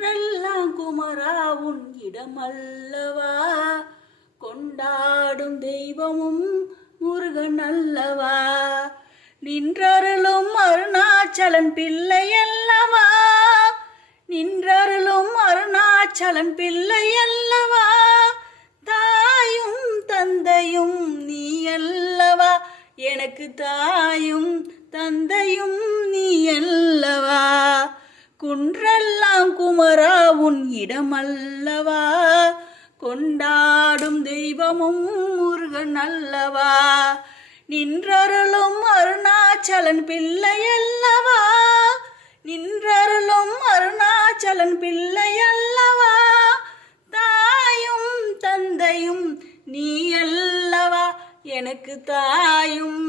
குன்றெல்லாம் குமரா உன் இடமல்லவா, கொண்டாடும் தெய்வமும் முருகன் அல்லவா, நின்றருளும் அருணாச்சலன் பிள்ளை அல்லவா, நின்றருளும் அருணாச்சலன் பிள்ளை அல்லவா, தாயும் தந்தையும் நீ அல்லவா, எனக்கு தாயும் தந்தையும் நீ அல்லவா, குன்றெல்லாம் குமரா உன் இடமல்லவா, கொண்டாடும் தெய்வமும் முருகன் அல்லவா, நின்றருளும் அருணாச்சலன் பிள்ளை அல்லவா, நின்றருளும் அருணாச்சலன் பிள்ளை அல்லவா, தாயும் தந்தையும் நீ அல்லவா, எனக்கு தாயும்